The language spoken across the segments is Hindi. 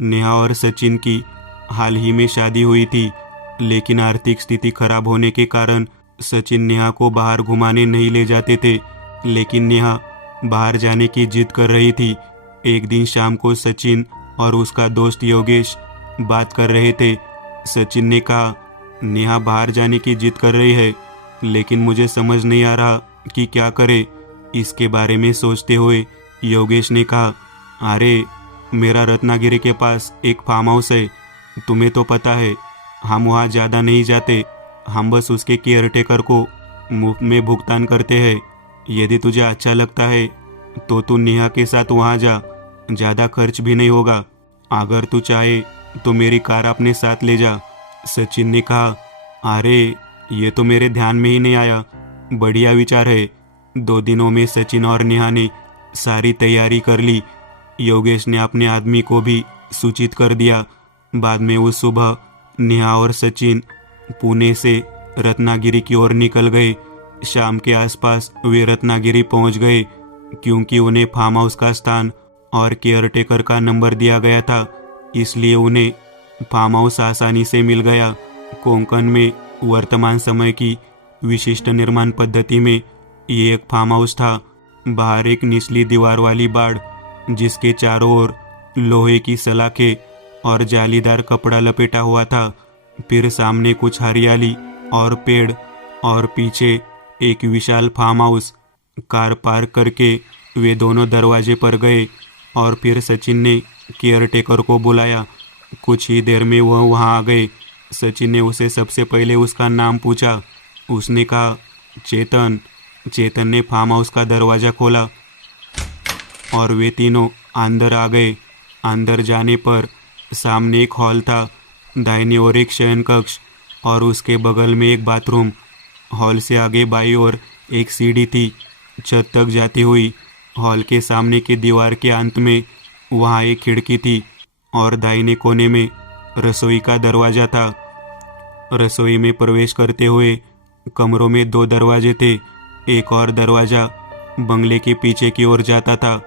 नेहा और सचिन की हाल ही में शादी हुई थी, लेकिन आर्थिक स्थिति खराब होने के कारण सचिन नेहा को बाहर घुमाने नहीं ले जाते थे। लेकिन नेहा बाहर जाने की जिद कर रही थी। एक दिन शाम को सचिन और उसका दोस्त योगेश बात कर रहे थे। सचिन ने कहा, नेहा बाहर जाने की जिद कर रही है, लेकिन मुझे समझ नहीं आ रहा कि क्या करे। इसके बारे में सोचते हुए योगेश ने कहा, अरे मेरा रत्नागिरी के पास एक फार्म हाउस है, तुम्हें तो पता है हम वहाँ ज़्यादा नहीं जाते, हम बस उसके केयरटेकर को मुफ्त में भुगतान करते हैं। यदि तुझे अच्छा लगता है तो तू नेहा के साथ वहाँ जा, ज़्यादा खर्च भी नहीं होगा। अगर तू चाहे तो मेरी कार अपने साथ ले जा। सचिन ने कहा, अरे ये तो मेरे ध्यान में ही नहीं आया, बढ़िया विचार है। 2 दिनों में सचिन और नेहा ने सारी तैयारी कर ली। योगेश ने अपने आदमी को भी सूचित कर दिया। बाद में उस सुबह नेहा और सचिन पुणे से रत्नागिरी की ओर निकल गए। शाम के आसपास वे रत्नागिरी पहुंच गए, क्योंकि उन्हें फार्म हाउस का स्थान और केयरटेकर का नंबर दिया गया था, इसलिए उन्हें फार्म हाउस आसानी से मिल गया। कोंकण में वर्तमान समय की विशिष्ट निर्माण पद्धति में ये एक फार्म हाउस था। बाहर एक निचली दीवार वाली बाड़, जिसके चारों ओर लोहे की सलाखें और जालीदार कपड़ा लपेटा हुआ था। फिर सामने कुछ हरियाली और पेड़, और पीछे एक विशाल फार्म हाउस। कार पार्क करके वे दोनों दरवाजे पर गए और फिर सचिन ने केयरटेकर को बुलाया। कुछ ही देर में वह वहां आ गए। सचिन ने उसे सबसे पहले उसका नाम पूछा। उसने कहा, चेतन। चेतन ने फार्म हाउस का दरवाज़ा खोला और वे तीनों अंदर आ गए। अंदर जाने पर सामने एक हॉल था, दाहिनी ओर एक शयन कक्ष और उसके बगल में एक बाथरूम। हॉल से आगे बाईं ओर एक सीढ़ी थी, छत तक जाती हुई। हॉल के सामने की दीवार के अंत में वहाँ एक खिड़की थी और दाहिने कोने में रसोई का दरवाज़ा था। रसोई में प्रवेश करते हुए कमरों में 2 दरवाजे थे। एक और दरवाज़ा बंगले के पीछे की ओर जाता था।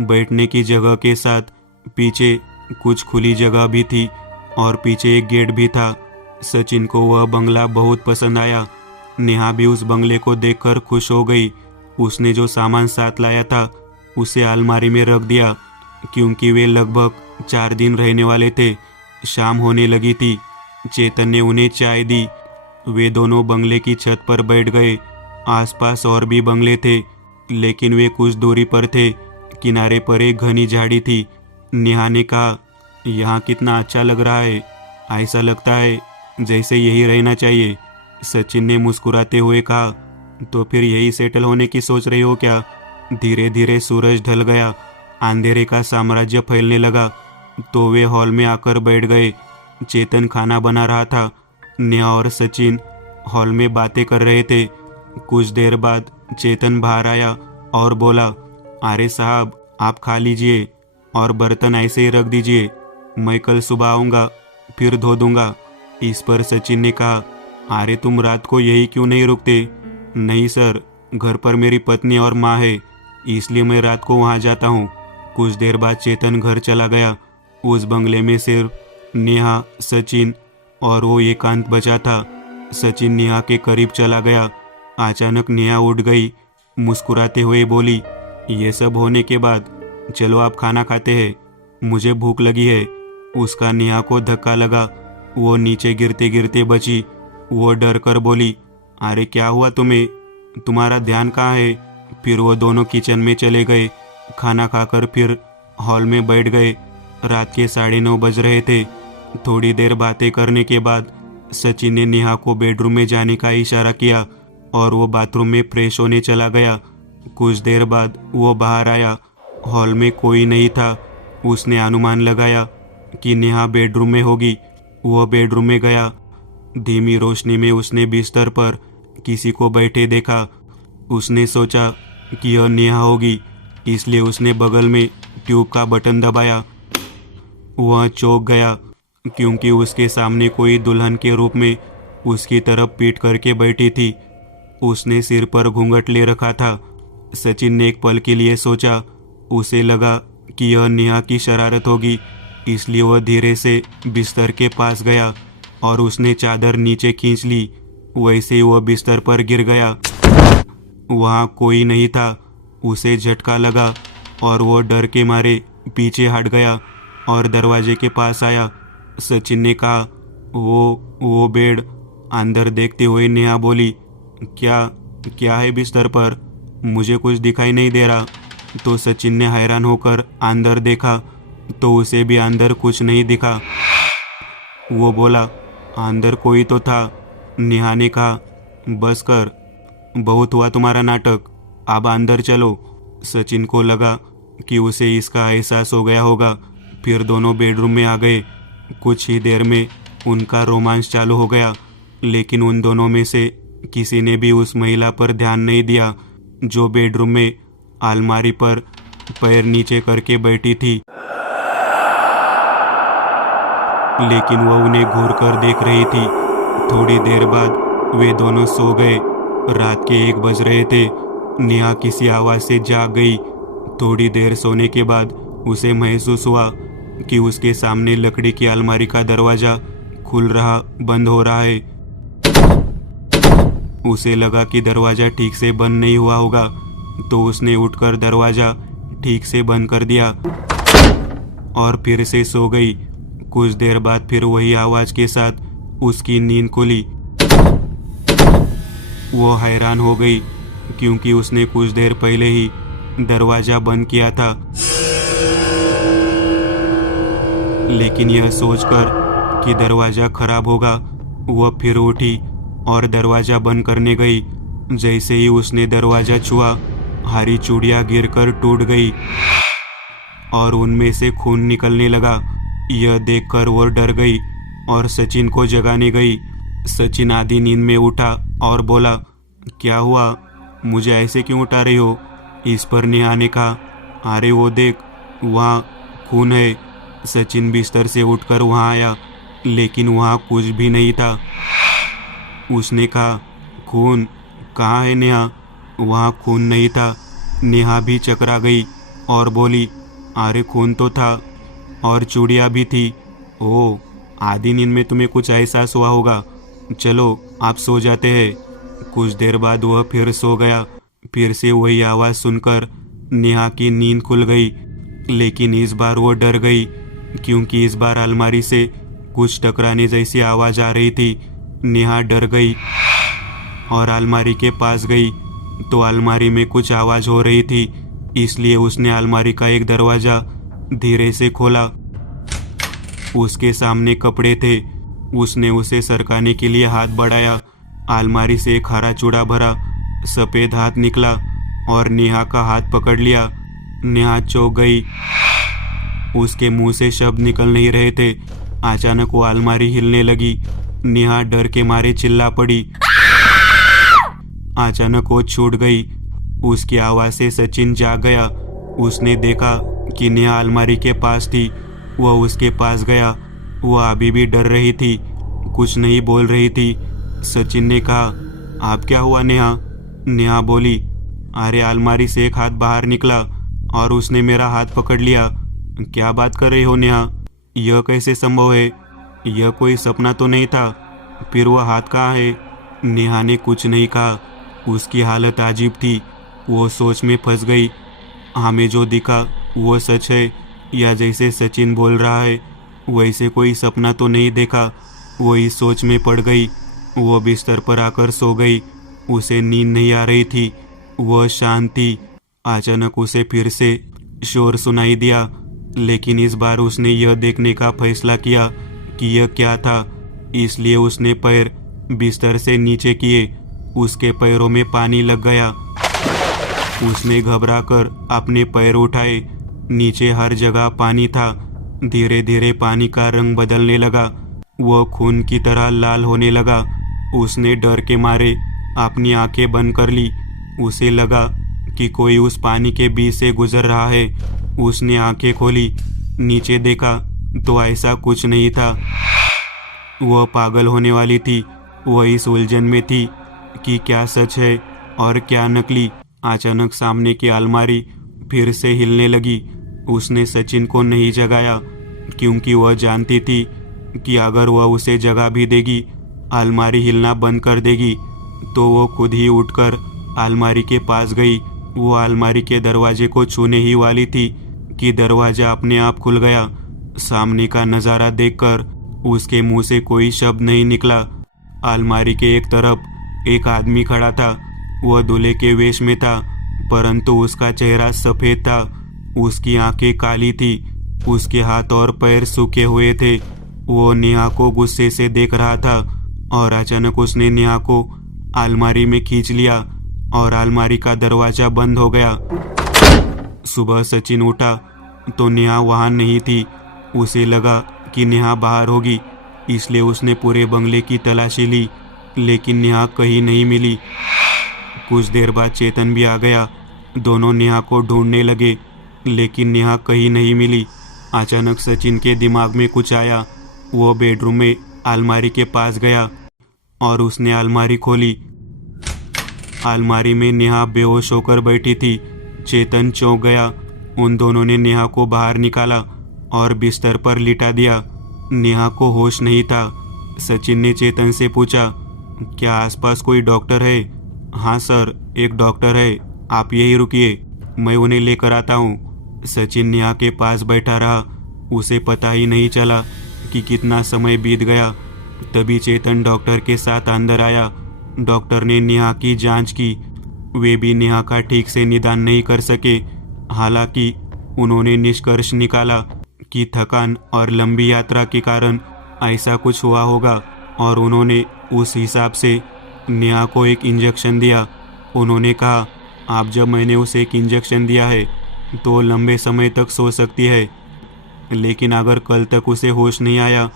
बैठने की जगह के साथ पीछे कुछ खुली जगह भी थी और पीछे एक गेट भी था। सचिन को वह बंगला बहुत पसंद आया। नेहा भी उस बंगले को देखकर खुश हो गई। उसने जो सामान साथ लाया था उसे अलमारी में रख दिया, क्योंकि वे लगभग 4 दिन रहने वाले थे। शाम होने लगी थी। चेतन ने उन्हें चाय दी। वे दोनों बंगले की छत पर बैठ गए। आसपास और भी बंगले थे, लेकिन वे कुछ दूरी पर थे। किनारे पर एक घनी झाड़ी थी। नेहा ने कहा, यहाँ कितना अच्छा लग रहा है, ऐसा लगता है जैसे यही रहना चाहिए। सचिन ने मुस्कुराते हुए कहा, तो फिर यही सेटल होने की सोच रही हो क्या? धीरे धीरे सूरज ढल गया, अंधेरे का साम्राज्य फैलने लगा, तो वे हॉल में आकर बैठ गए। चेतन खाना बना रहा था। नेहा और सचिन हॉल में बातें कर रहे थे। कुछ देर बाद चेतन बाहर आया और बोला, अरे साहब, आप खा लीजिए और बर्तन ऐसे ही रख दीजिए, मैं कल सुबह आऊँगा, फिर धो दूँगा। इस पर सचिन ने कहा, अरे तुम रात को यही क्यों नहीं रुकते? नहीं सर, घर पर मेरी पत्नी और माँ है, इसलिए मैं रात को वहाँ जाता हूँ। कुछ देर बाद चेतन घर चला गया। उस बंगले में सिर्फ नेहा, सचिन और वो एकांत बचा था। सचिन नेहा के करीब चला गया। अचानक नेहा उठ गई, मुस्कुराते हुए बोली, ये सब होने के बाद चलो आप खाना खाते हैं, मुझे भूख लगी है। उसका नेहा को धक्का लगा। वो नीचे गिरते गिरते बची। वो डर कर बोली, अरे क्या हुआ तुम्हें? तुम्हारा ध्यान कहाँ है? फिर वो दोनों किचन में चले गए। खाना खाकर फिर हॉल में बैठ गए। रात के 9:30 बज रहे थे। थोड़ी देर बातें करने के बाद सचिन ने नेहा को बेडरूम में जाने का इशारा किया और वो बाथरूम में फ्रेश होने चला गया। कुछ देर बाद वो बाहर आया। हॉल में कोई नहीं था। उसने अनुमान लगाया कि नेहा बेडरूम में होगी। वह बेडरूम में गया। धीमी रोशनी में उसने बिस्तर पर किसी को बैठे देखा। उसने सोचा कि यह नेहा होगी, इसलिए उसने बगल में ट्यूब का बटन दबाया। वह चौंक गया, क्योंकि उसके सामने कोई दुल्हन के रूप में उसकी तरफ पीठ करके बैठी थी। उसने सिर पर घूंघट ले रखा था। सचिन ने एक पल के लिए सोचा। उसे लगा कि यह नेहा की शरारत होगी, इसलिए वह धीरे से बिस्तर के पास गया और उसने चादर नीचे खींच ली। वैसे ही वह बिस्तर पर गिर गया। वहाँ कोई नहीं था। उसे झटका लगा और वो डर के मारे पीछे हट गया और दरवाजे के पास आया। सचिन ने कहा, वो बेड। अंदर देखते हुए नेहा बोली, क्या क्या है बिस्तर पर? मुझे कुछ दिखाई नहीं दे रहा। तो सचिन ने हैरान होकर अंदर देखा तो उसे भी अंदर कुछ नहीं दिखा। वो बोला, अंदर कोई तो था। नेहा ने कहा, बस कर, बहुत हुआ तुम्हारा नाटक, अब अंदर चलो। सचिन को लगा कि उसे इसका एहसास हो गया होगा। फिर दोनों बेडरूम में आ गए। कुछ ही देर में उनका रोमांस चालू हो गया, लेकिन उन दोनों में से किसी ने भी उस महिला पर ध्यान नहीं दिया जो बेडरूम में अलमारी पर पैर नीचे करके बैठी थी। लेकिन वह उन्हें घूर कर देख रही थी। थोड़ी देर बाद वे दोनों सो गए। रात के 1 बज रहे थे। नेहा किसी आवाज़ से जाग गई। थोड़ी देर सोने के बाद उसे महसूस हुआ कि उसके सामने लकड़ी की अलमारी का दरवाज़ा खुल रहा बंद हो रहा है। उसे लगा कि दरवाज़ा ठीक से बंद नहीं हुआ होगा, तो उसने उठकर दरवाज़ा ठीक से बंद कर दिया और फिर से सो गई। कुछ देर बाद फिर वही आवाज़ के साथ उसकी नींद खुली। वो हैरान हो गई क्योंकि उसने कुछ देर पहले ही दरवाज़ा बंद किया था। लेकिन यह सोचकर कि दरवाज़ा खराब होगा, वह फिर उठी और दरवाज़ा बंद करने गई। जैसे ही उसने दरवाज़ा छुआ, हरी चूड़ियाँ गिरकर टूट गई और उनमें से खून निकलने लगा। यह देखकर वह डर गई और सचिन को जगाने गई। सचिन आधी नींद में उठा और बोला, क्या हुआ? मुझे ऐसे क्यों उठा रही हो? इस पर नेहा ने कहा, अरे वो देख, वहाँ खून है। सचिन बिस्तर से उठकर वहाँ आया, लेकिन वहाँ कुछ भी नहीं था। उसने कहा, खून कहाँ है नेहा? वहाँ खून नहीं था। नेहा भी चकरा गई और बोली, अरे खून तो था और चूड़ियाँ भी थी। ओह, आधी नींद में तुम्हें कुछ एहसास हुआ होगा। चलो आप सो जाते हैं। कुछ देर बाद वह फिर सो गया। फिर से वही आवाज़ सुनकर नेहा की नींद खुल गई, लेकिन इस बार वो डर गई क्योंकि इस बार अलमारी से कुछ टकराने जैसी आवाज़ आ रही थी। नेहा डर गई और अलमारी के पास गई तो अलमारी में कुछ आवाज़ हो रही थी, इसलिए उसने अलमारी का एक दरवाज़ा धीरे से खोला। उसके सामने कपड़े थे। उसने उसे सरकाने के लिए हाथ बढ़ाया। अलमारी से एक हरा चूड़ा भरा सफ़ेद हाथ निकला और नेहा का हाथ पकड़ लिया। नेहा चौंक गई। उसके मुंह से शब्द निकल नहीं रहे थे। अचानक वो अलमारी हिलने लगी। नेहा डर के मारे चिल्ला पड़ी। अचानक वो छूट गई। उसकी आवाज़ से सचिन जाग गया। उसने देखा कि नेहा अलमारी के पास थी। वह उसके पास गया। वह अभी भी डर रही थी, कुछ नहीं बोल रही थी। सचिन ने कहा, आप क्या हुआ नेहा? नेहा बोली, अरे अलमारी से एक हाथ बाहर निकला और उसने मेरा हाथ पकड़ लिया। क्या बात कर रही हो नेहा? यह कैसे संभव है? यह कोई सपना तो नहीं था? फिर वह हाथ कहाँ है? नेहा ने कुछ नहीं कहा। उसकी हालत अजीब थी। वो सोच में फंस गई। हमें जो दिखा वो सच है या जैसे सचिन बोल रहा है वैसे कोई सपना तो नहीं देखा? वो इस सोच में पड़ गई। वो बिस्तर पर आकर सो गई। उसे नींद नहीं आ रही थी। वह शांत थी। अचानक उसे फिर से शोर सुनाई दिया, लेकिन इस बार उसने यह देखने का फैसला किया कि यह क्या था। इसलिए उसने पैर बिस्तर से नीचे किए। उसके पैरों में पानी लग गया। उसने घबराकर अपने पैर उठाए। नीचे हर जगह पानी था। धीरे धीरे पानी का रंग बदलने लगा। वह खून की तरह लाल होने लगा। उसने डर के मारे अपनी आंखें बंद कर ली। उसे लगा कि कोई उस पानी के बीच से गुजर रहा है। उसने आंखें खोली, नीचे देखा तो ऐसा कुछ नहीं था। वह पागल होने वाली थी। वह इस उलझन में थी कि क्या सच है और क्या नकली। अचानक सामने की अलमारी फिर से हिलने लगी। उसने सचिन को नहीं जगाया क्योंकि वह जानती थी कि अगर वह उसे जगह भी देगी, अलमारी हिलना बंद कर देगी। तो वो खुद ही उठकर अलमारी के पास गई। वो अलमारी के दरवाजे को छूने ही वाली थी कि दरवाजा अपने आप खुल गया। सामने का नज़ारा देखकर उसके मुंह से कोई शब्द नहीं निकला। अलमारी के एक तरफ एक आदमी खड़ा था। वह दूल्हे के वेश में था, परंतु उसका चेहरा सफ़ेद था। उसकी आंखें काली थी, उसके हाथ और पैर सूखे हुए थे। वो नेहा को गुस्से से देख रहा था और अचानक उसने नेहा को अलमारी में खींच लिया और अलमारी का दरवाजा बंद हो गया। सुबह सचिन उठा तो नेहा वहाँ नहीं थी। उसे लगा कि नेहा बाहर होगी, इसलिए उसने पूरे बंगले की तलाशी ली, लेकिन नेहा कहीं नहीं मिली। कुछ देर बाद चेतन भी आ गया। दोनों नेहा को ढूंढने लगे, लेकिन नेहा कहीं नहीं मिली। अचानक सचिन के दिमाग में कुछ आया। वो बेडरूम में अलमारी के पास गया और उसने अलमारी खोली। अलमारी में नेहा बेहोश होकर बैठी थी। चेतन चौंक गया। उन दोनों ने नेहा को बाहर निकाला और बिस्तर पर लिटा दिया। नेहा को होश नहीं था। सचिन ने चेतन से पूछा, क्या आसपास कोई डॉक्टर है? हाँ सर, एक डॉक्टर है, आप यहीं रुकिए, मैं उन्हें लेकर आता हूँ। सचिन नेहा के पास बैठा रहा। उसे पता ही नहीं चला कि कितना समय बीत गया। तभी चेतन डॉक्टर के साथ अंदर आया। डॉक्टर ने नेहा की जांच की। वे भी नेहा का ठीक से निदान नहीं कर सके। हालांकि उन्होंने निष्कर्ष निकाला कि थकान और लंबी यात्रा के कारण ऐसा कुछ हुआ होगा और उन्होंने उस हिसाब से नेहा को एक इंजेक्शन दिया। उन्होंने कहा, आप जब मैंने उसे एक इंजेक्शन दिया है तो लंबे समय तक सो सकती है, लेकिन अगर कल तक उसे होश नहीं आया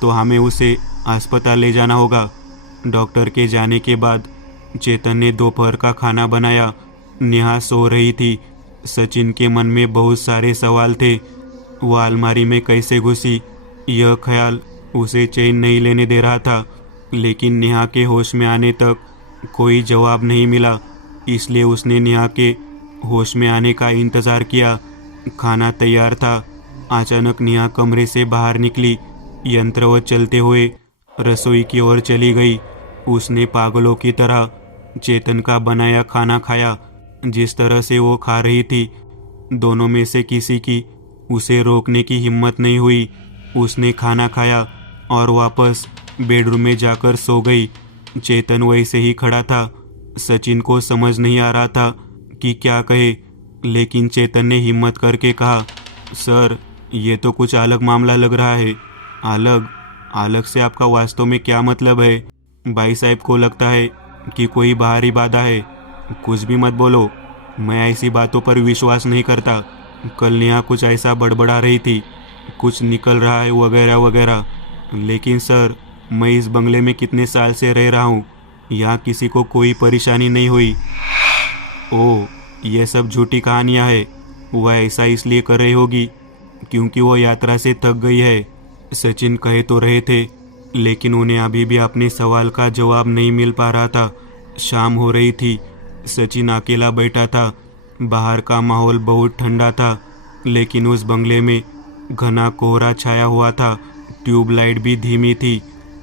तो हमें उसे अस्पताल ले जाना होगा। डॉक्टर के जाने के बाद चेतन ने दोपहर का खाना बनाया। नेहा सो रही थी। सचिन के मन में बहुत सारे सवाल थे। वह अलमारी में कैसे घुसी, यह ख्याल उसे चैन नहीं लेने दे रहा था। लेकिन नेहा के होश में आने तक कोई जवाब नहीं मिला, इसलिए उसने नेहा के होश में आने का इंतज़ार किया। खाना तैयार था। अचानक नेहा कमरे से बाहर निकली। यंत्रवत चलते हुए रसोई की ओर चली गई। उसने पागलों की तरह चेतन का बनाया खाना खाया। जिस तरह से वो खा रही थी, दोनों में से किसी की उसे रोकने की हिम्मत नहीं हुई। उसने खाना खाया और वापस बेडरूम में जाकर सो गई। चेतन वैसे ही खड़ा था। सचिन को समझ नहीं आ रहा था कि क्या कहे, लेकिन चेतन ने हिम्मत करके कहा, सर, ये तो कुछ अलग मामला लग रहा है। अलग? अलग से आपका वास्तव में क्या मतलब है? भाई साहब को लगता है कि कोई बाहरी बाधा है। कुछ भी मत बोलो, मैं ऐसी बातों पर विश्वास नहीं करता। कल नेहा कुछ ऐसा बड़बड़ा रही थी, कुछ निकल रहा है वगैरह वगैरह। लेकिन सर, मैं इस बंगले में कितने साल से रह रहा हूँ, यहाँ किसी को कोई परेशानी नहीं हुई। ओह, ये सब झूठी कहानियाँ हैं। वह ऐसा इसलिए कर रही होगी क्योंकि वो यात्रा से थक गई है। सचिन कहे तो रहे थे, लेकिन उन्हें अभी भी अपने सवाल का जवाब नहीं मिल पा रहा था। शाम हो रही थी। सचिन अकेला बैठा था। बाहर का माहौल बहुत ठंडा था, लेकिन उस बंगले में घना कोहरा छाया हुआ था। ट्यूबलाइट भी धीमी थी।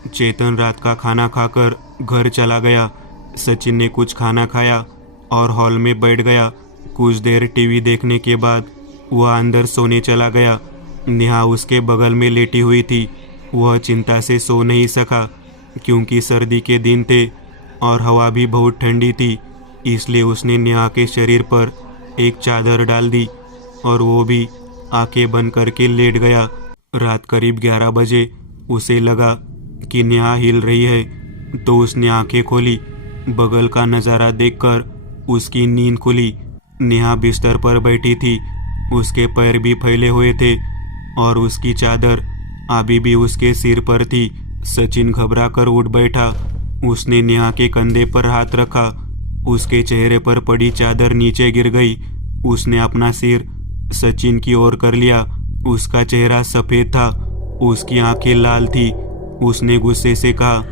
चेतन रात का खाना खाकर घर चला गया। सचिन ने कुछ खाना खाया और हॉल में बैठ गया। कुछ देर टीवी देखने के बाद वह अंदर सोने चला गया। नेहा उसके बगल में लेटी हुई थी। वह चिंता से सो नहीं सका क्योंकि सर्दी के दिन थे और हवा भी बहुत ठंडी थी। इसलिए उसने नेहा के शरीर पर एक चादर डाल दी और वो भी आंखें बंद करके लेट गया। रात करीब 11 बजे उसे लगा कि नेहा हिल रही है, तो उसने आंखें खोली। बगल का नज़ारा देखकर उसकी नींद खुली। नेहा बिस्तर पर बैठी थी। उसके पैर भी फैले हुए थे और उसकी चादर अभी भी उसके सिर पर थी। सचिन घबरा कर उठ बैठा। उसने नेहा के कंधे पर हाथ रखा। उसके चेहरे पर पड़ी चादर नीचे गिर गई। उसने अपना सिर सचिन की ओर कर लिया। उसका चेहरा सफ़ेद था, उसकी आंखें लाल थी। उसने गुस्से से कहा,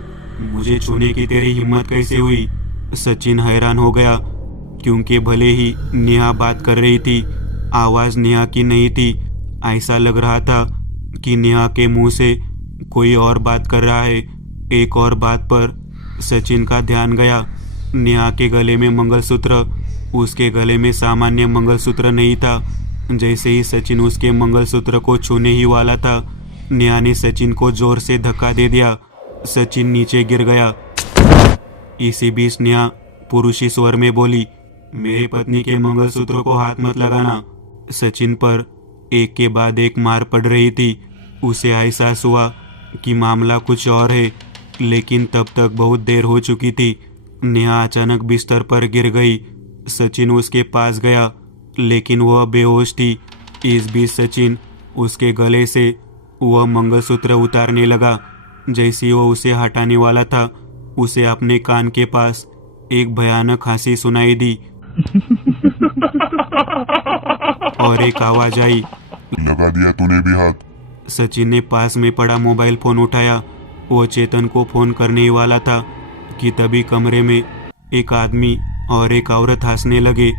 मुझे छूने की तेरी हिम्मत कैसे हुई? सचिन हैरान हो गया क्योंकि भले ही नेहा बात कर रही थी, आवाज़ नेहा की नहीं थी। ऐसा लग रहा था कि नेहा के मुंह से कोई और बात कर रहा है। एक और बात पर सचिन का ध्यान गया। नेहा के गले में मंगलसूत्र उसके गले में सामान्य मंगलसूत्र नहीं था। जैसे ही सचिन उसके मंगलसूत्र को छूने ही वाला था, नेहा ने सचिन को जोर से धक्का दे दिया। सचिन नीचे गिर गया। इसी बीच नेहा पुरुषी स्वर में बोली, मेरी पत्नी के मंगलसूत्र को हाथ मत लगाना। सचिन पर एक के बाद एक मार पड़ रही थी। उसे एहसास हुआ कि मामला कुछ और है, लेकिन तब तक बहुत देर हो चुकी थी। नेहा अचानक बिस्तर पर गिर गई। सचिन उसके पास गया, लेकिन वह बेहोश थी। इस बीच सचिन उसके गले से वह मंगलसूत्र उतारने लगा। जैसे वह उसे हटाने वाला था, उसे अपने कान के पास एक भयानक हंसी सुनाई दी और एक आवाज आई, लगा दिया तूने भी हाथ। सचिन ने पास में पड़ा मोबाइल फोन उठाया। वो चेतन को फोन करने ही वाला था कि तभी कमरे में एक आदमी और एक औरत हंसने लगे।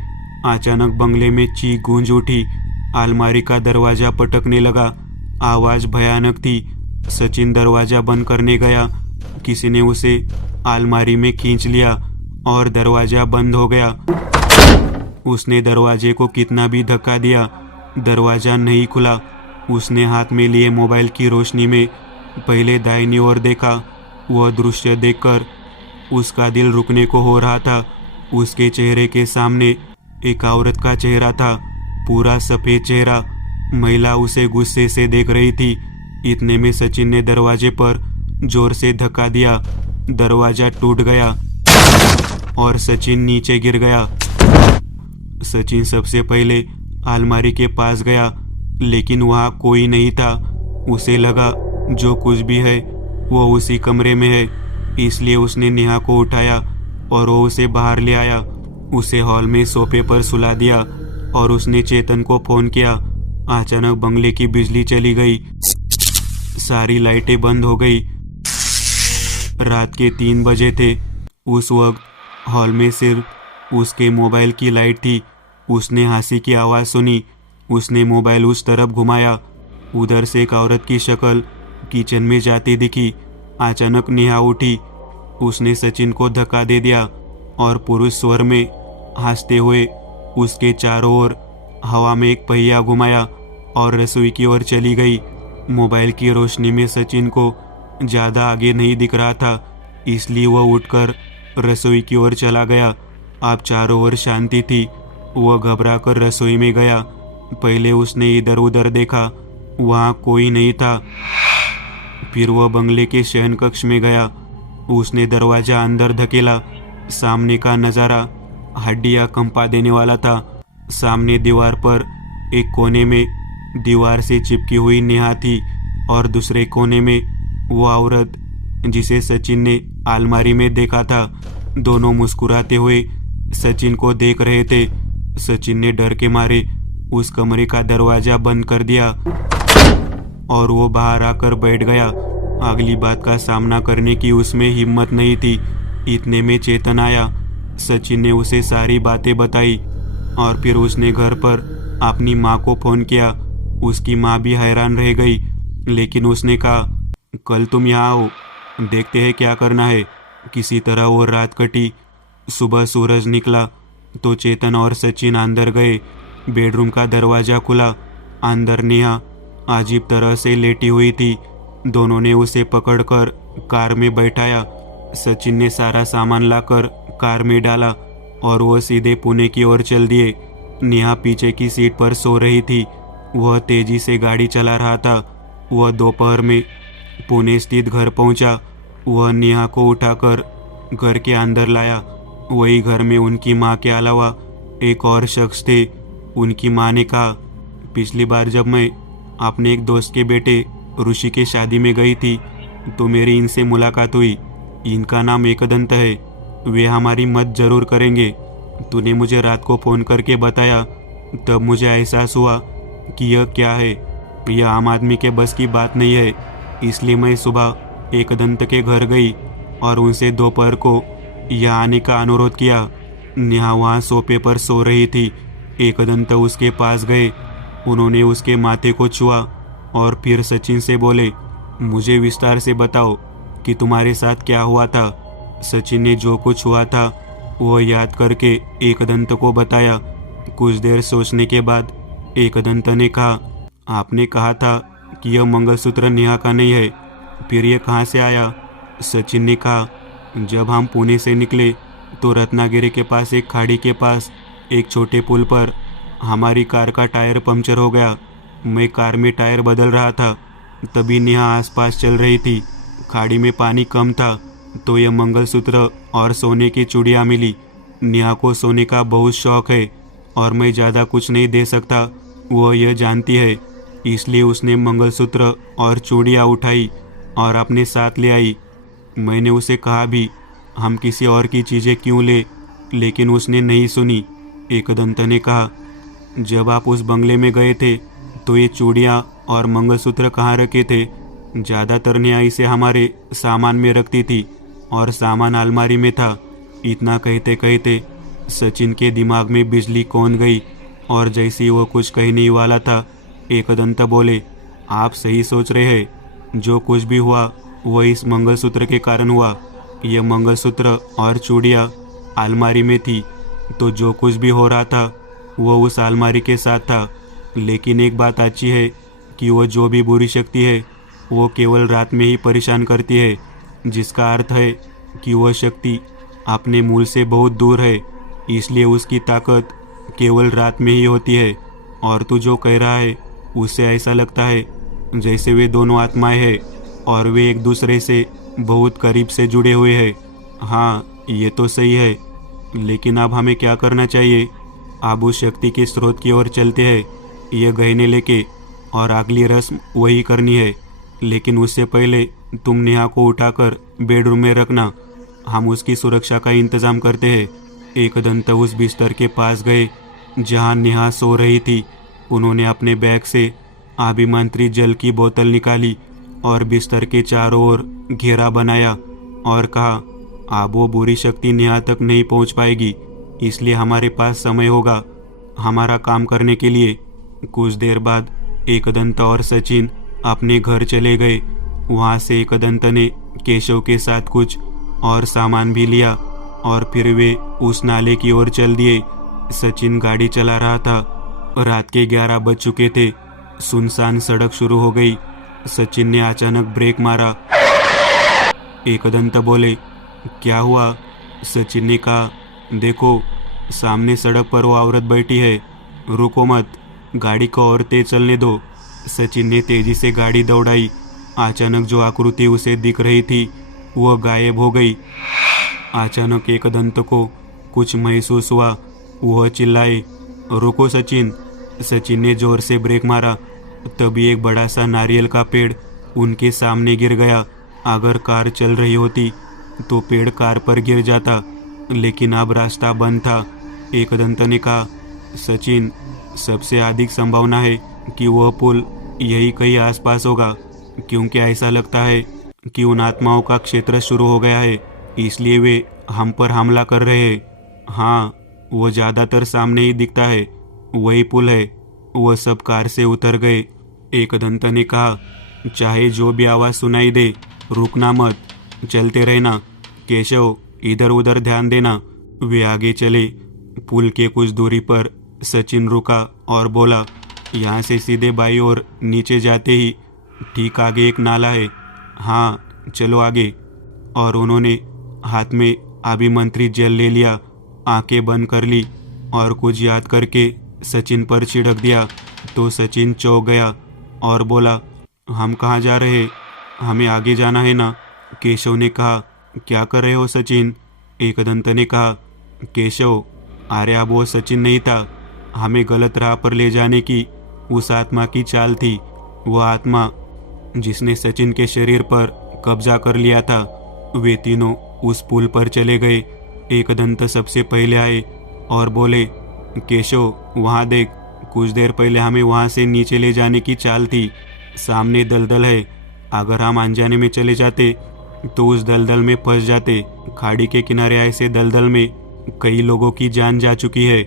अचानक बंगले में चीख गूंज उठी। अलमारी का दरवाजा पटकने लगा। आवाज भयानक थी। सचिन दरवाजा बंद करने गया। किसी ने उसे अलमारी में खींच लिया और दरवाजा बंद हो गया। उसने दरवाजे को कितना भी धक्का दिया, दरवाजा नहीं खुला। उसने हाथ में लिए मोबाइल की रोशनी में पहले दाहिनी ओर देखा। वह दृश्य देखकर उसका दिल रुकने को हो रहा था। उसके चेहरे के सामने एक औरत का चेहरा था, पूरा सफेद चेहरा। महिला उसे गुस्से से देख रही थी। इतने में सचिन ने दरवाजे पर जोर से धक्का दिया। दरवाजा टूट गया और सचिन नीचे गिर गया। सचिन सबसे पहले अलमारी के पास गया, लेकिन वहाँ कोई नहीं था। उसे लगा जो कुछ भी है वो उसी कमरे में है, इसलिए उसने नेहा को उठाया और वो उसे बाहर ले आया। उसे हॉल में सोफे पर सुला दिया और उसने चेतन को फोन किया। अचानक बंगले की बिजली चली गई। सारी लाइटें बंद हो गई। रात के 3 बजे थे। उस वक्त हॉल में सिर्फ उसके मोबाइल की लाइट थी। उसने हंसी की आवाज़ सुनी। उसने मोबाइल उस तरफ घुमाया। उधर से एक औरत की शक्ल किचन में जाती दिखी। अचानक नेहा उठी। उसने सचिन को धक्का दे दिया और पुरुष स्वर में हंसते हुए उसके चारों ओर हवा में एक पहिया घुमाया और रसोई की ओर चली गई। मोबाइल की रोशनी में सचिन को ज़्यादा आगे नहीं दिख रहा था, इसलिए वह उठकर रसोई की ओर चला गया। अब चारों ओर शांति थी। वह घबराकर रसोई में गया। पहले उसने इधर उधर देखा, वहाँ कोई नहीं था। फिर वह बंगले के शयन कक्ष में गया। उसने दरवाजा अंदर धकेला। सामने का नज़ारा हड्डियाँ कंपा देने वाला था। सामने दीवार पर एक कोने में दीवार से चिपकी हुई नेहा थी और दूसरे कोने में वो औरत जिसे सचिन ने अलमारी में देखा था। दोनों मुस्कुराते हुए सचिन को देख रहे थे। सचिन ने डर के मारे उस कमरे का दरवाजा बंद कर दिया और वो बाहर आकर बैठ गया। अगली बात का सामना करने की उसमें हिम्मत नहीं थी। इतने में चेतन आया। सचिन ने उसे सारी बातें बताई और फिर उसने घर पर अपनी माँ को फ़ोन किया। उसकी माँ भी हैरान रह गई, लेकिन उसने कहा, कल तुम यहाँ आओ, देखते हैं क्या करना है। किसी तरह वो रात कटी। सुबह सूरज निकला तो चेतन और सचिन अंदर गए। बेडरूम का दरवाज़ा खुला। अंदर नेहा अजीब तरह से लेटी हुई थी। दोनों ने उसे पकड़कर कार में बैठाया। सचिन ने सारा सामान लाकर कार में डाला और वह सीधे पुणे की ओर चल दिए। नेहा पीछे की सीट पर सो रही थी। वह तेजी से गाड़ी चला रहा था। वह दोपहर में पुणे स्थित घर पहुंचा। वह नेहा को उठाकर घर के अंदर लाया। वही घर में उनकी माँ के अलावा एक और शख्स थे। उनकी माँ ने कहा, पिछली बार जब मैं अपने एक दोस्त के बेटे ऋषि के शादी में गई थी तो मेरी इनसे मुलाकात हुई। इनका नाम एकदंत है। वे हमारी मदद जरूर करेंगे। तूने मुझे रात को फ़ोन करके बताया, तब मुझे एहसास हुआ कि यह क्या है। यह आम आदमी के बस की बात नहीं है। इसलिए मैं सुबह एकदंत के घर गई और उनसे दोपहर को यहाँ आने का अनुरोध किया। नेहा वहाँ सोफे पर सो रही थी। एकदंत उसके पास गए। उन्होंने उसके माथे को छुआ और फिर सचिन से बोले, मुझे विस्तार से बताओ कि तुम्हारे साथ क्या हुआ था। सचिन ने जो कुछ हुआ था वो याद करके एकदंत को बताया। कुछ देर सोचने के बाद एकदंत ने कहा, आपने कहा था कि यह मंगलसूत्र नेहा का नहीं है, फिर यह कहाँ से आया? सचिन ने कहा, जब हम पुणे से निकले तो रत्नागिरी के पास एक खाड़ी के पास एक छोटे पुल पर हमारी कार का टायर पंक्चर हो गया। मैं कार में टायर बदल रहा था, तभी नेहा आसपास चल रही थी। खाड़ी में पानी कम था तो यह मंगलसूत्र और सोने की चूड़ियाँ मिली। नेहा को सोने का बहुत शौक है और मैं ज़्यादा कुछ नहीं दे सकता, वह यह जानती है। इसलिए उसने मंगलसूत्र और चूड़ियाँ उठाई और अपने साथ ले आई। मैंने उसे कहा भी हम किसी और की चीज़ें क्यों ले, लेकिन उसने नहीं सुनी। एकदंत ने कहा, जब आप उस बंगले में गए थे तो ये चूड़ियाँ और मंगलसूत्र कहाँ रखे थे? ज़्यादातर नेहा इसे हमारे सामान में रखती थी और सामान अलमारी में था। इतना कहते कहते सचिन के दिमाग में बिजली कौंध गई और जैसे ही वो कुछ कहने वाला था, एकदंत बोले, आप सही सोच रहे हैं, जो कुछ भी हुआ वह इस मंगलसूत्र के कारण हुआ। यह मंगलसूत्र और चूड़ियाँ अलमारी में थी तो जो कुछ भी हो रहा था वो उस अलमारी के साथ था। लेकिन एक बात अच्छी है कि वो जो भी बुरी शक्ति है वो केवल रात में ही परेशान करती है, जिसका अर्थ है कि वह शक्ति अपने मूल से बहुत दूर है, इसलिए उसकी ताकत केवल रात में ही होती है। और तू जो कह रहा है उससे ऐसा लगता है जैसे वे दोनों आत्माएं हैं और वे एक दूसरे से बहुत करीब से जुड़े हुए हैं। हाँ, ये तो सही है, लेकिन अब हमें क्या करना चाहिए? अब उस शक्ति के स्रोत की ओर चलते हैं, ये गहने लेके, और अगली रस्म वही करनी है। लेकिन उससे पहले तुम नेहा को उठाकर बेडरूम में रखना, हम उसकी सुरक्षा का इंतज़ाम करते हैं। एकदंत उस बिस्तर के पास गए जहां नेहा सो रही थी। उन्होंने अपने बैग से अभिमंत्रित जल की बोतल निकाली और बिस्तर के चारों ओर घेरा बनाया और कहा, अब वो बुरी शक्ति नेहा तक नहीं पहुंच पाएगी, इसलिए हमारे पास समय होगा हमारा काम करने के लिए। कुछ देर बाद एकदंत और सचिन अपने घर चले गए। वहां से एकदंत ने केशव के साथ कुछ और सामान भी लिया और फिर वे उस नाले की ओर चल दिए। सचिन गाड़ी चला रहा था। रात के 11 बज चुके थे। सुनसान सड़क शुरू हो गई। सचिन ने अचानक ब्रेक मारा। एकदंत बोले, क्या हुआ? सचिन ने कहा, देखो सामने सड़क पर वो औरत बैठी है, रुको मत, गाड़ी को और तेज चलने दो। सचिन ने तेजी से गाड़ी दौड़ाई। अचानक जो आकृति उसे दिख रही थी वह गायब हो गई। अचानक एकदंत को कुछ महसूस हुआ। वह चिल्लाए, रुको सचिन। सचिन ने जोर से ब्रेक मारा। तभी एक बड़ा सा नारियल का पेड़ उनके सामने गिर गया। अगर कार चल रही होती तो पेड़ कार पर गिर जाता, लेकिन अब रास्ता बंद था। एकदंत ने कहा, सचिन, सबसे अधिक संभावना है कि वह पुल यही कहीं आसपास होगा, क्योंकि ऐसा लगता है कि उन आत्माओं का क्षेत्र शुरू हो गया है, इसलिए वे हम पर हमला कर रहे हैं। हाँ, वो ज़्यादातर सामने ही दिखता है, वही पुल है। वह सब कार से उतर गए। एकदंत ने कहा, चाहे जो भी आवाज़ सुनाई दे, रुकना मत, चलते रहना। केशव, इधर उधर ध्यान देना। वे आगे चले। पुल के कुछ दूरी पर सचिन रुका और बोला, यहाँ से सीधे बाईं ओर नीचे जाते ही ठीक आगे एक नाला है। हाँ, चलो आगे। और उन्होंने हाथ में अभिमंत्रित जल ले लिया, आंखें बंद कर ली और कुछ याद करके सचिन पर छिड़क दिया तो सचिन चौंक गया और बोला, हम कहाँ जा रहे? हमें आगे जाना है ना? केशव ने कहा, क्या कर रहे हो सचिन? एकदंत ने कहा, केशव, अरे अब वो सचिन नहीं था, हमें गलत राह पर ले जाने की उस आत्मा की चाल थी। वह आत्मा जिसने सचिन के शरीर पर कब्जा कर लिया था। वे तीनों उस पुल पर चले गए। एकदंत सबसे पहले आए और बोले, केशव, वहाँ देख, कुछ देर पहले हमें वहाँ से नीचे ले जाने की चाल थी। सामने दलदल है, अगर हम अनजाने में चले जाते तो उस दलदल में फंस जाते। खाड़ी के किनारे ऐसे दलदल में कई लोगों की जान जा चुकी है।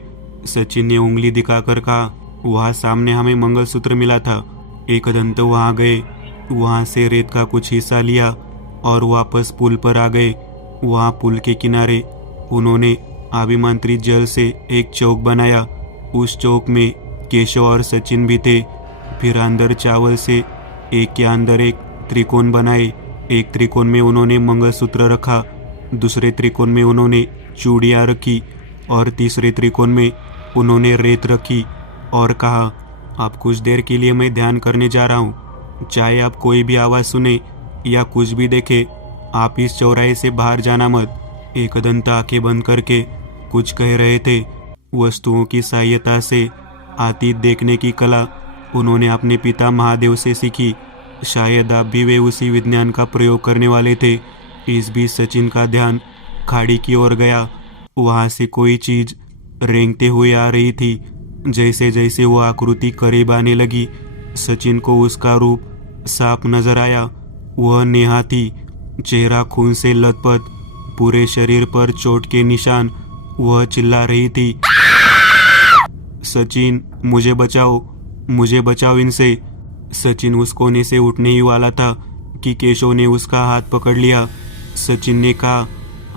सचिन ने उंगली दिखाकर कहा, वहाँ सामने हमें मंगलसूत्र मिला था, एकदंत वहाँ गए, वहाँ से रेत का कुछ हिस्सा लिया और वापस पुल पर आ गए। वहाँ पुल के किनारे उन्होंने अभिमंत्रित जल से एक चौक बनाया। उस चौक में केशव और सचिन भी थे। फिर अंदर चावल से एक के अंदर एक त्रिकोण बनाए। एक त्रिकोण में उन्होंने मंगलसूत्र रखा, दूसरे त्रिकोण में उन्होंने चूड़ियाँ रखी और तीसरे त्रिकोण में उन्होंने रेत रखी और कहा, अब कुछ देर के लिए मैं ध्यान करने जा रहा हूँ। चाहे आप कोई भी आवाज़ सुने या कुछ भी देखे, आप इस चौराहे से बाहर जाना मत। एकदंत आंखें बंद करके कुछ कह रहे थे। वस्तुओं की सहायता से अतीत देखने की कला उन्होंने अपने पिता महादेव से सीखी। शायद अब भी वे उसी विज्ञान का प्रयोग करने वाले थे। इस बीच सचिन का ध्यान खाड़ी की ओर गया। वहाँ से कोई चीज रेंगते हुए आ रही थी। जैसे जैसे वो आकृति करीब आने लगी, सचिन को उसका रूप साफ नजर आया। वह नेहा थी। चेहरा खून से लथपथ, पूरे शरीर पर चोट के निशान। वह चिल्ला रही थी, सचिन मुझे बचाओ इनसे। सचिन उस कोने से उठने ही वाला था कि केशव ने उसका हाथ पकड़ लिया। सचिन ने कहा,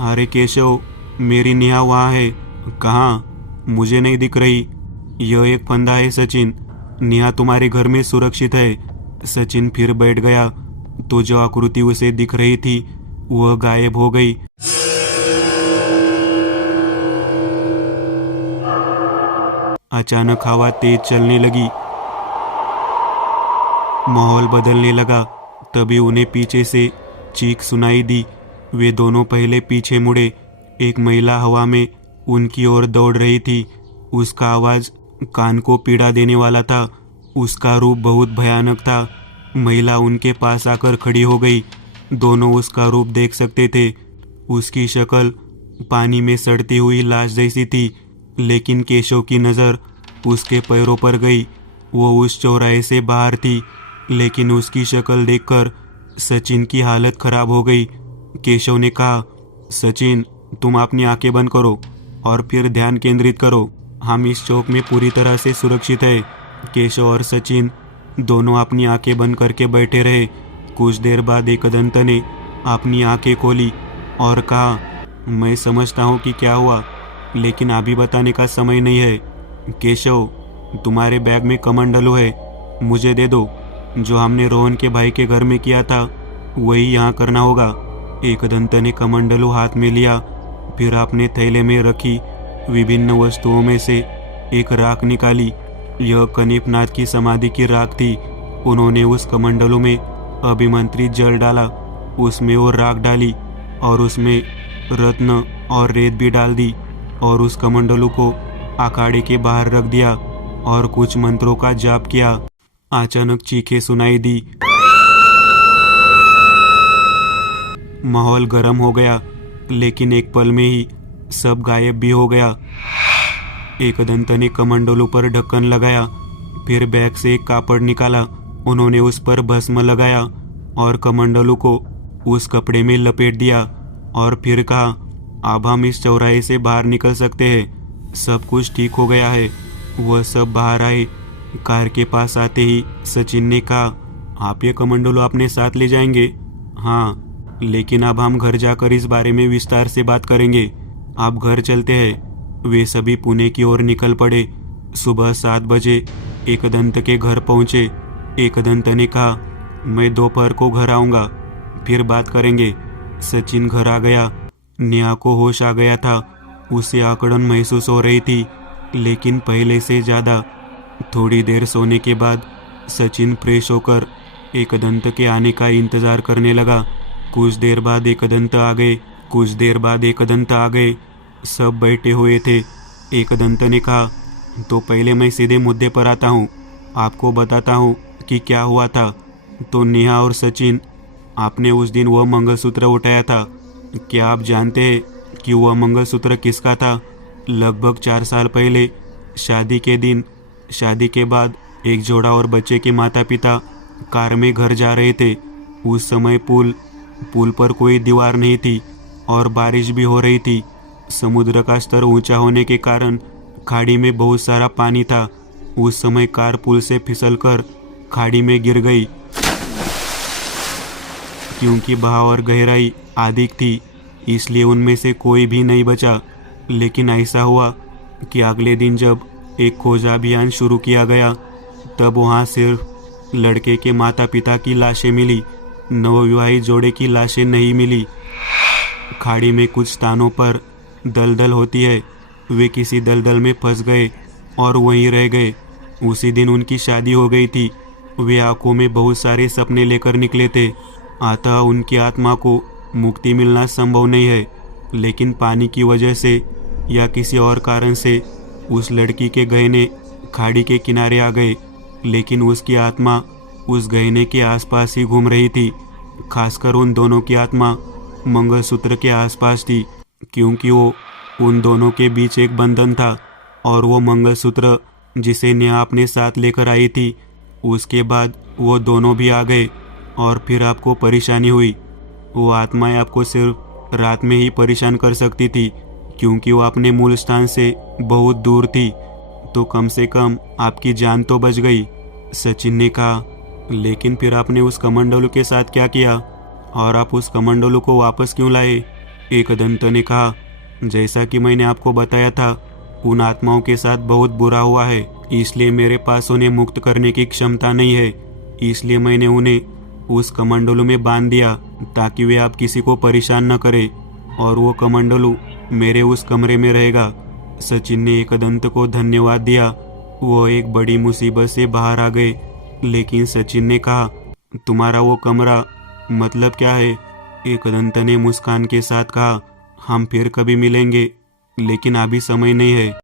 अरे केशव, मेरी नेहा वहाँ है। कहाँ? मुझे नहीं दिख रही। यह एक फंदा है सचिन, नेहा तुम्हारे घर में सुरक्षित है। सचिन फिर बैठ गया तो जो आकृति उसे दिख रही थी वह गायब हो गई। अचानक हवा तेज चलने लगी, माहौल बदलने लगा। तभी उन्हें पीछे से चीख सुनाई दी। वे दोनों पहले पीछे मुड़े। एक महिला हवा में उनकी ओर दौड़ रही थी। उसका आवाज कान को पीड़ा देने वाला था। उसका रूप बहुत भयानक था। महिला उनके पास आकर खड़ी हो गई। दोनों उसका रूप देख सकते थे। उसकी शक्ल पानी में सड़ती हुई लाश जैसी थी। लेकिन केशव की नज़र उसके पैरों पर गई। वो उस चौराहे से बाहर थी, लेकिन उसकी शक्ल देखकर सचिन की हालत खराब हो गई। केशव ने कहा, सचिन तुम अपनी आंखें बंद करो और फिर ध्यान केंद्रित करो। हम इस चौक में पूरी तरह से सुरक्षित है। केशव और सचिन दोनों अपनी आंखें बंद करके बैठे रहे। कुछ देर बाद एकदंत ने अपनी आंखें खोली और कहा, मैं समझता हूँ कि क्या हुआ, लेकिन अभी बताने का समय नहीं है। केशव, तुम्हारे बैग में कमंडलू है, मुझे दे दो। जो हमने रोहन के भाई के घर में किया था वही यहाँ करना होगा। एकदंत ने कमंडलू हाथ में लिया, फिर अपने थैले में रखी विभिन्न वस्तुओं में से एक राख निकाली। यह कनिपनाथ की समाधि की राख थी। उन्होंने उस कमंडलू में अभिमंत्रित जल डाला, उसमें वो राख डाली और उसमें रत्न और रेत भी डाल दी और उस कमंडलू को अखाड़े के बाहर रख दिया और कुछ मंत्रों का जाप किया। अचानक चीखें सुनाई दी। माहौल गर्म हो गया, लेकिन एक पल में ही सब गायब भी हो गया। एकदंत ने कमंडलू पर ढक्कन लगाया, फिर बैग से एक कापड़ निकाला। उन्होंने उस पर भस्म लगाया और कमंडलू को उस कपड़े में लपेट दिया और फिर कहा, अब हम इस चौराहे से बाहर निकल सकते हैं। सब कुछ ठीक हो गया है। वह सब बाहर आए। कार के पास आते ही सचिन ने कहा, आप ये कमंडलू अपने साथ ले जाएंगे? हाँ, लेकिन अब हम घर जाकर इस बारे में विस्तार से बात करेंगे। आप घर चलते हैं। वे सभी पुणे की ओर निकल पड़े। सुबह 7 बजे एकदंत के घर पहुंचे। एकदंत ने कहा, मैं दोपहर को घर आऊँगा, फिर बात करेंगे। सचिन घर आ गया। नेहा को होश आ गया था। उसे आकड़न महसूस हो रही थी, लेकिन पहले से ज़्यादा। थोड़ी देर सोने के बाद सचिन फ्रेश होकर एकदंत के आने का इंतज़ार करने लगा। कुछ देर बाद एकदंत आ गए। सब बैठे हुए थे। एकदंत ने कहा, तो पहले मैं सीधे मुद्दे पर आता हूँ, आपको बताता हूँ कि क्या हुआ था। तो नेहा और सचिन, आपने उस दिन वह मंगलसूत्र उठाया था। क्या आप जानते हैं कि वह मंगलसूत्र किसका था? लगभग 4 साल पहले शादी के दिन, शादी के बाद एक जोड़ा और बच्चे के माता पिता कार में घर जा रहे थे। उस समय पुल पर कोई दीवार नहीं थी और बारिश भी हो रही थी। समुद्र का स्तर ऊंचा होने के कारण खाड़ी में बहुत सारा पानी था। उस समय कार पुल से फिसलकर खाड़ी में गिर गई। क्योंकि बहाव और गहराई अधिक थी, इसलिए उनमें से कोई भी नहीं बचा। लेकिन ऐसा हुआ कि अगले दिन जब एक खोज अभियान शुरू किया गया, तब वहाँ सिर्फ लड़के के माता पिता की लाशें मिली, नवविवाहित जोड़े की लाशें नहीं मिली। खाड़ी में कुछ स्थानों पर दलदल होती है, वे किसी दलदल में फंस गए और वहीं रह गए। उसी दिन उनकी शादी हो गई थी। वे आंखों में बहुत सारे सपने लेकर निकले थे, अतः उनकी आत्मा को मुक्ति मिलना संभव नहीं है। लेकिन पानी की वजह से या किसी और कारण से उस लड़की के गहने खाड़ी के किनारे आ गए, लेकिन उसकी आत्मा उस गहने के आसपास ही घूम रही थी। खासकर उन दोनों की आत्मा मंगलसूत्र के आसपास थी, क्योंकि वो उन दोनों के बीच एक बंधन था। और वो मंगलसूत्र जिसे नेहा अपने साथ लेकर आई थी, उसके बाद वो दोनों भी आ गए और फिर आपको परेशानी हुई। वो आत्माएं आपको सिर्फ रात में ही परेशान कर सकती थी, क्योंकि वो अपने मूल स्थान से बहुत दूर थी। तो कम से कम आपकी जान तो बच गई, सचिन ने कहा। लेकिन फिर आपने उस कमंडलू के साथ क्या किया, और आप उस कमंडलू को वापस क्यों लाए? एकदंत ने कहा, जैसा कि मैंने आपको बताया था, उन आत्माओं के साथ बहुत बुरा हुआ है, इसलिए मेरे पास उन्हें मुक्त करने की क्षमता नहीं है। इसलिए मैंने उन्हें उस कमंडलू में बांध दिया, ताकि वे आप किसी को परेशान न करें, और वो कमंडलू मेरे उस कमरे में रहेगा। सचिन ने एकदंत को धन्यवाद दिया। वो एक बड़ी मुसीबत से बाहर आ गए। लेकिन सचिन ने कहा, तुम्हारा वो कमरा मतलब क्या है? एकदंत ने मुस्कान के साथ कहा, हम फिर कभी मिलेंगे, लेकिन अभी समय नहीं है।